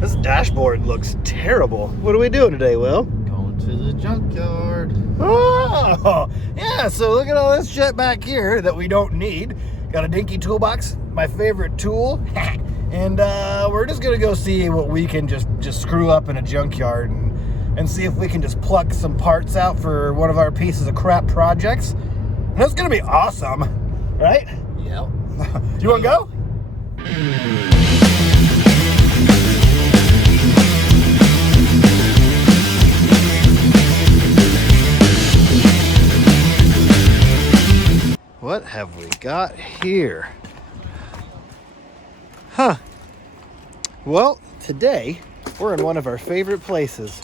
This dashboard looks terrible. What are we doing today, Will? Going to the junkyard. Oh, yeah, so look at all this shit back here that we don't need. Got a dinky toolbox, my favorite tool. And we're just gonna go see what we can just screw up in a junkyard and see if we can just pluck some parts out for one of our pieces of crap projects. And that's gonna be awesome, right? Yep. You wanna go? What have we got here? Huh. Well, today we're in one of our favorite places,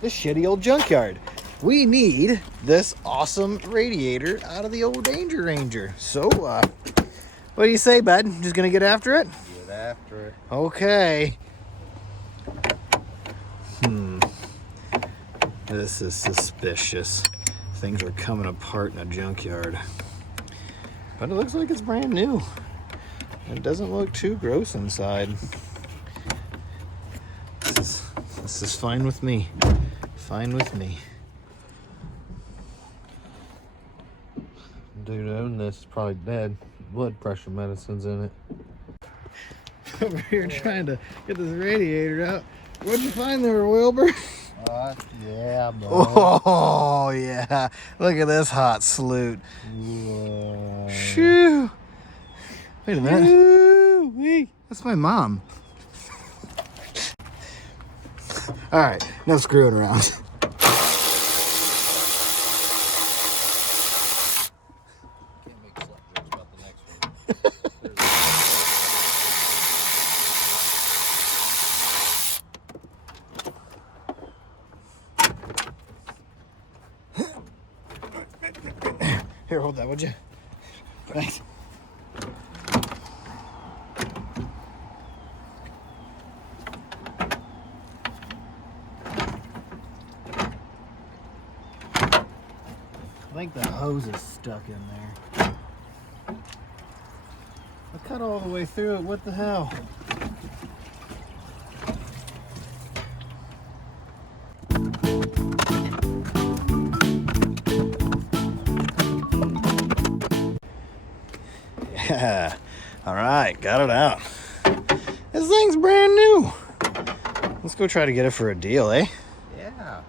the shitty old junkyard. We need this awesome radiator out of the old Danger Ranger. So, what do you say, bud? Just gonna get after it? Get after it. Okay. This is suspicious. Things are coming apart in a junkyard. But it looks like it's brand new. It doesn't look too gross inside. This is fine with me. Fine with me. Dude owned this is probably dead. Blood pressure medicine's in it. Over here trying to get this radiator out. What'd you find there, Wilbur? Yeah, bro. Oh, yeah. Look at this hot sloot. Yeah. Shoo. Wait a minute. That's my mom. All right, no screwing around. Can't make slut jokes about the next one. Here, hold that, would you? Thanks. I think the hose is stuck in there. I cut all the way through it. What the hell? Yeah. All right, got it out. This thing's brand new. Let's go try to get it for a deal, eh? Yeah.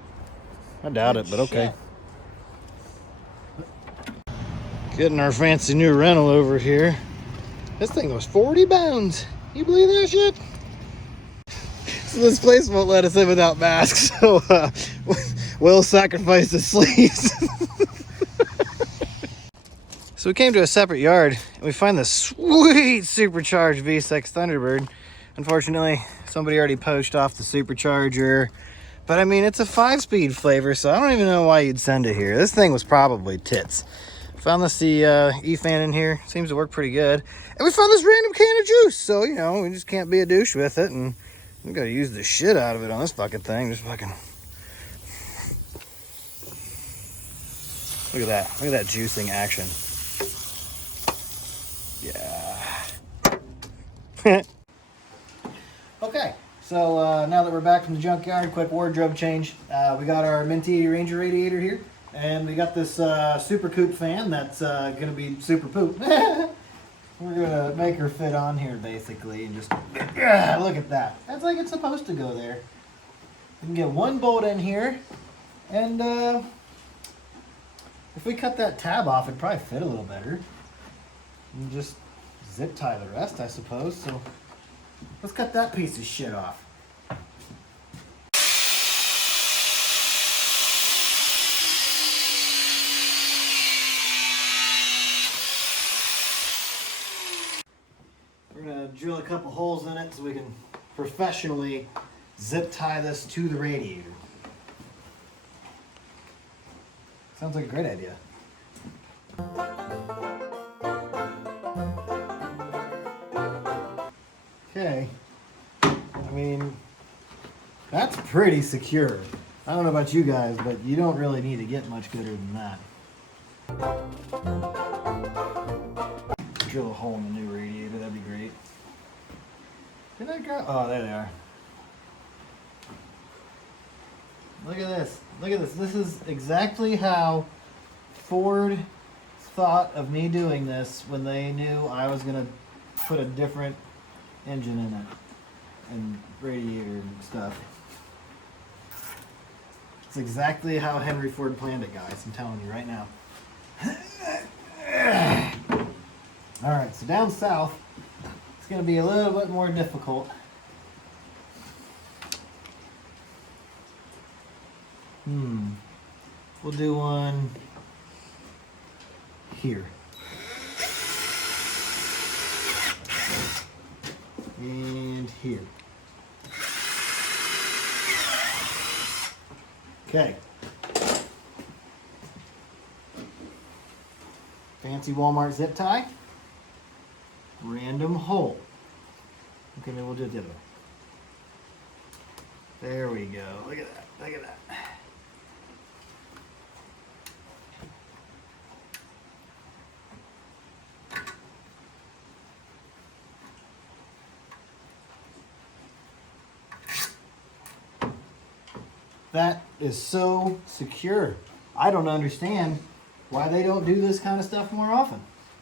I doubt it, but okay. Getting our fancy new rental over here. This thing was 40 pounds. You believe that shit? So this place won't let us in without masks, so we'll sacrifice the sleeves. So we came to a separate yard and we find this sweet supercharged V6 Thunderbird. Unfortunately, somebody already poached off the supercharger. But I mean, it's a 5-speed flavor, so I don't even know why you'd send it here. This thing was probably tits. Found this E-fan in here. Seems to work pretty good. And we found this random can of juice. So, you know, we just can't be a douche with it. And we gotta use the shit out of it on this fucking thing. Just fucking... Look at that. Look at that juicing action. Yeah. Okay. So now that we're back from the junkyard, quick wardrobe change. We got our minty Ranger radiator here. And we got this super coupe fan that's gonna be super poop. We're gonna make her fit on here basically and just, look at that. That's like it's supposed to go there. We can get one bolt in here and if we cut that tab off, it'd probably fit a little better. And just zip tie the rest, I suppose. So let's cut that piece of shit off. We're gonna drill a couple holes in it so we can professionally zip tie this to the radiator. Sounds like a great idea. Okay. I mean, that's pretty secure. I don't know about you guys, but you don't really need to get much gooder than that. Drill a hole in the new radiator, that'd be great. Did I grab? Oh, there they are. Look at this. Look at this. This is exactly how Ford thought of me doing this when they knew I was going to put a different engine in it and radiator and stuff. It's exactly how Henry Ford planned it, guys. I'm telling you right now. All right, so down south, it's going to be a little bit more difficult. We'll do one here. And here. Okay. Fancy Walmart zip tie. Random hole. Okay, then we'll do it the other way. There we go. Look at that. Look at that. That is so secure. I don't understand why they don't do this kind of stuff more often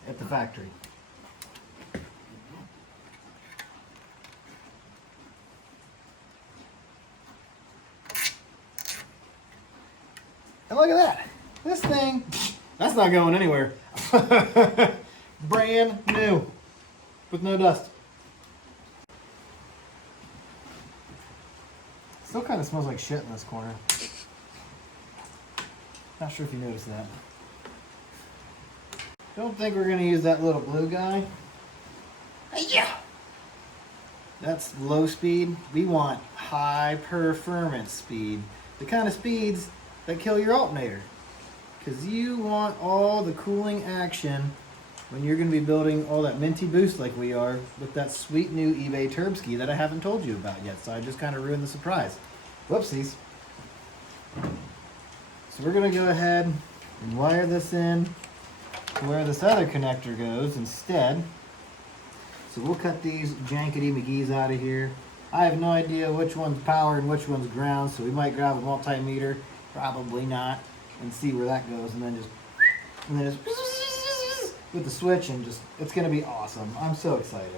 at the factory. And look at that. This thing, that's not going anywhere. Brand new with no dust. Still kind of smells like shit in this corner. Not sure if you noticed that. Don't think we're going to use that little blue guy. Yeah. That's low speed. We want high performance speed. The kind of speeds that kill your alternator. Because you want all the cooling action when you're going to be building all that minty boost like we are with that sweet new eBay Turbski that I haven't told you about yet. So I just kind of ruined the surprise. Whoopsies. So we're going to go ahead and wire this in to where this other connector goes instead. So we'll cut these jankety McGee's out of here. I have no idea which one's power and which one's ground, so we might grab a multimeter, probably not, and see where that goes, and then just with the switch, and just, it's going to be awesome. I'm so excited.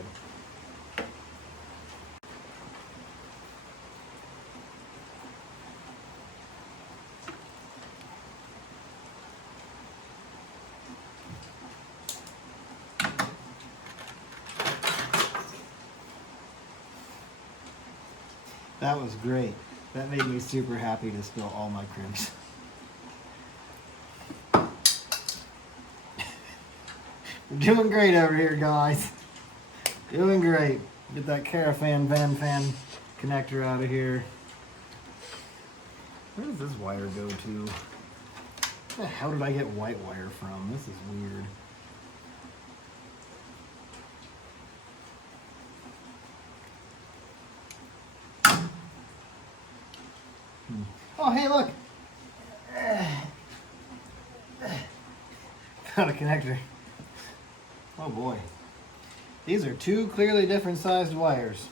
That was great. That made me super happy to spill all my crimps. We're doing great over here, guys. Doing great. Get that Caravan Van Fan connector out of here. Where does this wire go to? Where the hell did I get white wire from? This is weird. Oh, hey, look. Found a connector. Oh boy. These are two clearly different sized wires.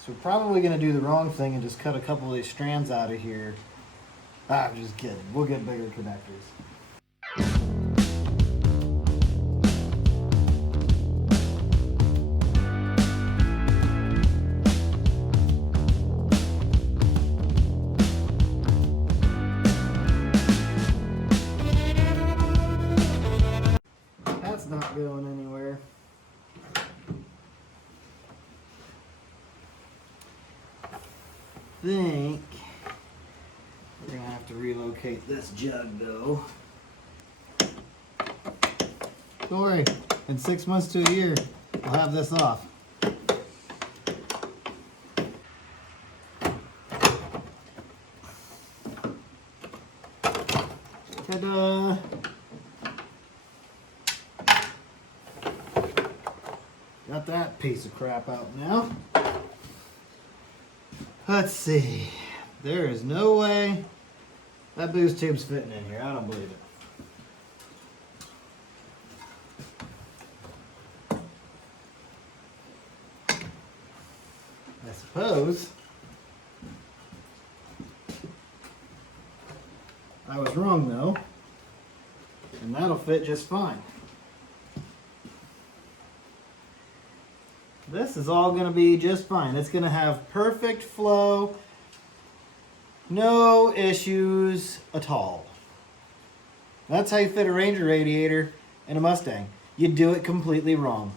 So we're probably going to do the wrong thing and just cut a couple of these strands out of here. I'm just kidding. We'll get bigger connectors. Not going anywhere. Think we're gonna have to relocate this jug though. Don't worry, in 6 months to a year, we'll have this off. Ta-da! Got that piece of crap out now. Let's see. There is no way that boost tube's fitting in here. I don't believe it. I suppose I was wrong though, and that'll fit just fine. This is all going to be just fine. It's going to have perfect flow, no issues at all. That's how you fit a Ranger radiator in a Mustang. You do it completely wrong.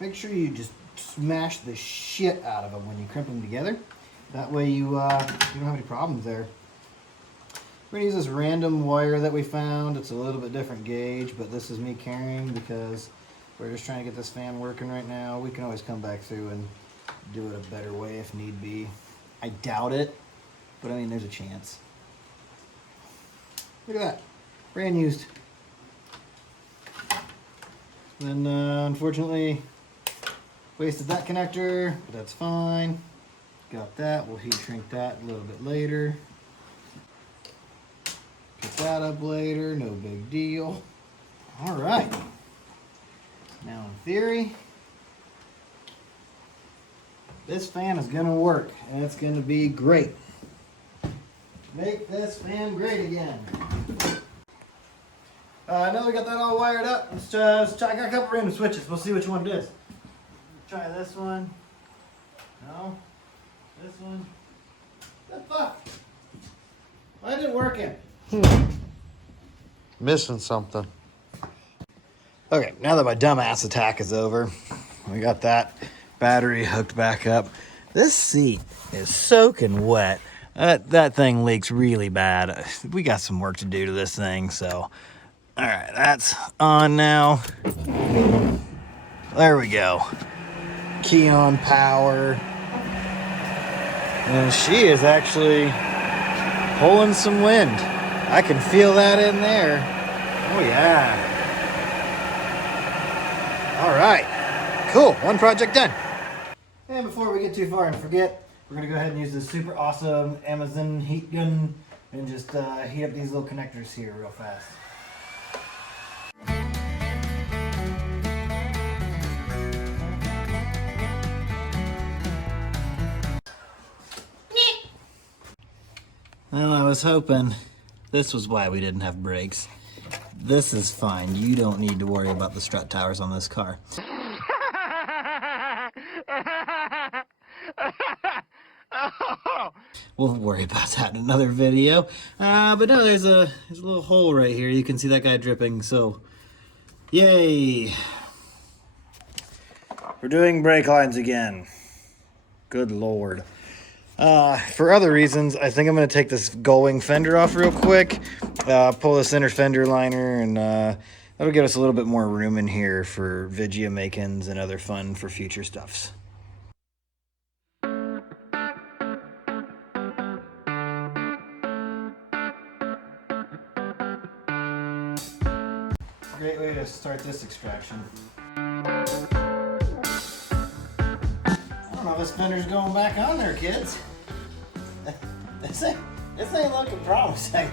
Make sure you just smash the shit out of them when you crimp them together. That way you don't have any problems there. We're going to use this random wire that we found. It's a little bit different gauge, but this is me carrying because we're just trying to get this fan working right now. We can always come back through and do it a better way if need be. I doubt it, but I mean, there's a chance. Look at that. Brand used. Then, unfortunately, wasted that connector, but that's fine. Got that. We'll heat shrink that a little bit later. Pick that up later, no big deal. All right. Now in theory, this fan is gonna work and it's gonna be great. Make this fan great again. Now we got that all wired up, let's try, I got a couple random switches. We'll see which one it is. Try this one. No. This one. What the fuck? Why isn't it working? Missing something. Okay, now that my dumbass attack is over, we got that battery hooked back up. This seat is soaking wet. That thing leaks really bad. We got some work to do to this thing, so. All right, that's on now. There we go. Key on power. And she is actually pulling some wind. I can feel that in there. Oh yeah. All right, cool, one project done. And before we get too far and forget, we're gonna go ahead and use this super awesome Amazon heat gun and just heat up these little connectors here real fast. Well, I was hoping this was why we didn't have brakes. This is fine. You don't need to worry about the strut towers on this car. We'll worry about that in another video. But no, there's a little hole right here. You can see that guy dripping, so yay. We're doing brake lines again. Good Lord. For other reasons, I think I'm going to take this gull-wing fender off real quick, pull the center fender liner, and that'll give us a little bit more room in here for Vigia make-ins and other fun for future stuffs. Great way to start this extraction. I don't know if this fender's going back on there, kids. This ain't looking promising.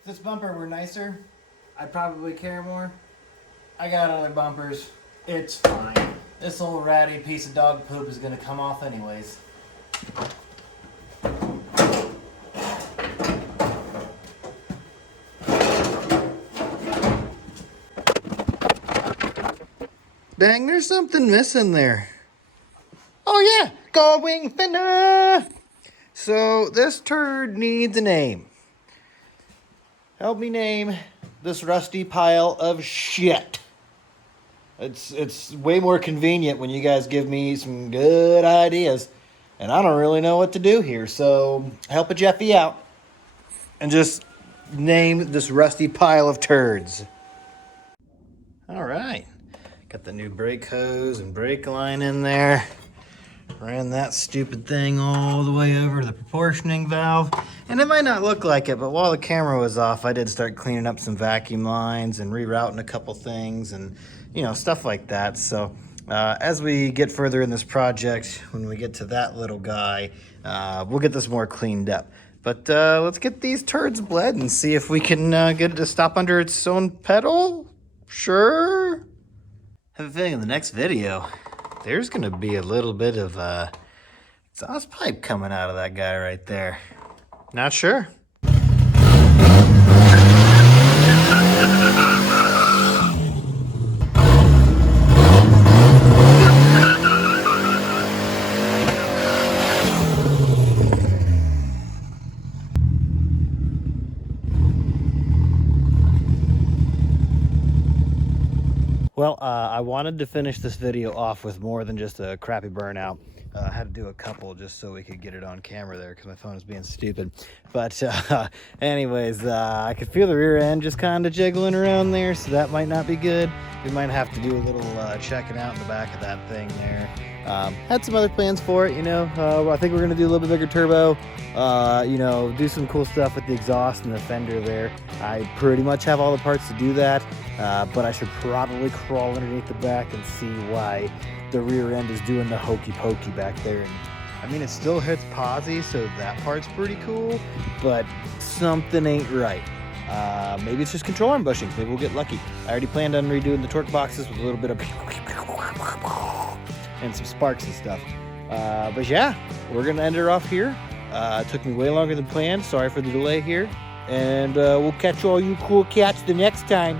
If this bumper were nicer, I'd probably care more. I got other bumpers. It's fine. This old ratty piece of dog poop is gonna come off anyways. Dang, there's something missing there. Oh yeah, gull-wing fender! So this turd needs a name. Help me name this rusty pile of shit. It's way more convenient when you guys give me some good ideas. And I don't really know what to do here. So help a Jeffy out. And just name this rusty pile of turds. All right. Got the new brake hose and brake line in there. Ran that stupid thing all the way over to the proportioning valve. And it might not look like it, but while the camera was off, I did start cleaning up some vacuum lines and rerouting a couple things and, you know, stuff like that. So as we get further in this project, when we get to that little guy, we'll get this more cleaned up. But let's get these turds bled and see if we can get it to stop under its own pedal. Sure. I have a feeling in the next video, there's gonna be a little bit of exhaust pipe coming out of that guy right there. Not sure. Well, I wanted to finish this video off with more than just a crappy burnout. I had to do a couple just so we could get it on camera there because my phone was being stupid. But anyways, I could feel the rear end just kind of jiggling around there, so that might not be good. We might have to do a little checking out in the back of that thing there. Had some other plans for it, you know. I think we're going to do a little bit bigger turbo, you know, do some cool stuff with the exhaust and the fender there. I pretty much have all the parts to do that, but I should probably crawl underneath the back and see why the rear end is doing the hokey pokey back there. And I mean, it still hits posi, so that part's pretty cool, but something ain't right. Maybe it's just control arm bushing. Maybe we'll get lucky. I already planned on redoing the torque boxes with a little bit of and some sparks and stuff. But yeah, we're gonna end her off here. It took me way longer than planned. Sorry for the delay here. And we'll catch all you cool cats the next time.